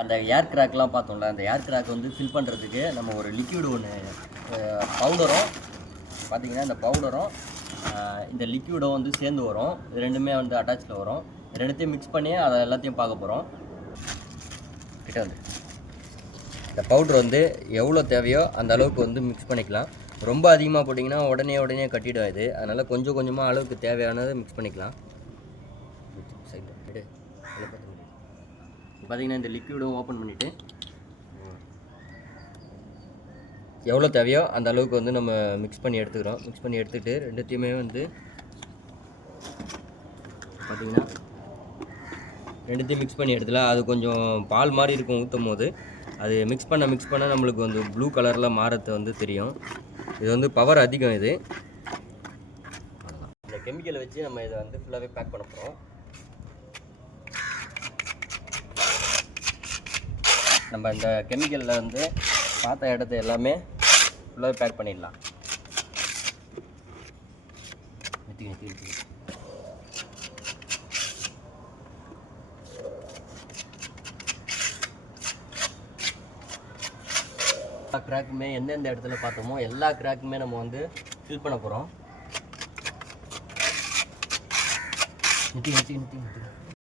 அந்த ஏர் கிராக்லாம் பார்த்தோம்ல, அந்த ஏர் கிராக் வந்து ஃபில் பண்ணுறதுக்கு நம்ம ஒரு லிக்விட் ஒன்று பவுடரும் பார்த்திங்கன்னா இந்த பவுடரும் இந்த லிக்விடும் வந்து சேர்ந்து வரும். இது ரெண்டுமே வந்து அட்டாச்சில் வரும். ரெண்டுத்தையும் மிக்ஸ் பண்ணி அதை எல்லாத்தையும் பார்க்க போகிறோம். கிட்ட வந்து இந்த பவுட்ரு வந்து எவ்வளோ தேவையோ அந்த அளவுக்கு வந்து மிக்ஸ் பண்ணிக்கலாம். ரொம்ப அதிகமாக போட்டிங்கன்னா உடனே கட்டிடும் இது. அதனால் கொஞ்சம் கொஞ்சமாக அளவுக்கு தேவையானதை மிக்ஸ் பண்ணிக்கலாம். சைடில் பார்த்திங்கன்னா இந்த லிக்விடும் ஓப்பன் பண்ணிவிட்டு எவ்வளோ தேவையோ அந்த அளவுக்கு வந்து நம்ம மிக்ஸ் பண்ணி எடுத்துக்கிறோம். மிக்ஸ் பண்ணி எடுத்துகிட்டு ரெண்டுத்தையுமே வந்து பார்த்திங்கன்னா ரெண்டுத்தையும் மிக்ஸ் பண்ணி எடுத்துலாம். அது கொஞ்சம் பால் மாதிரி இருக்கும் ஊற்றும் போது. அது மிக்ஸ் பண்ண நம்மளுக்கு வந்து ப்ளூ கலரில் மாறத்து வந்து தெரியும். இது வந்து பவர் அதிகம் இது. இந்த கெமிக்கலை வச்சு நம்ம இதை வந்து ஃபுல்லாகவே பேக் பண்ண போகிறோம். நம்ம இந்த கெமிக்கலில் வந்து பார்த்த இடத்த எல்லாமே ஃபுல்லாகவே பேக் பண்ணிடலாம். நிறுத்தி எல்லா கிராக்குமே எந்தெந்த இடத்துல பார்த்தோமோ எல்லா கிராக்குமே நம்ம வந்து ஃபில் பண்ண போகிறோம். நிறுத்தி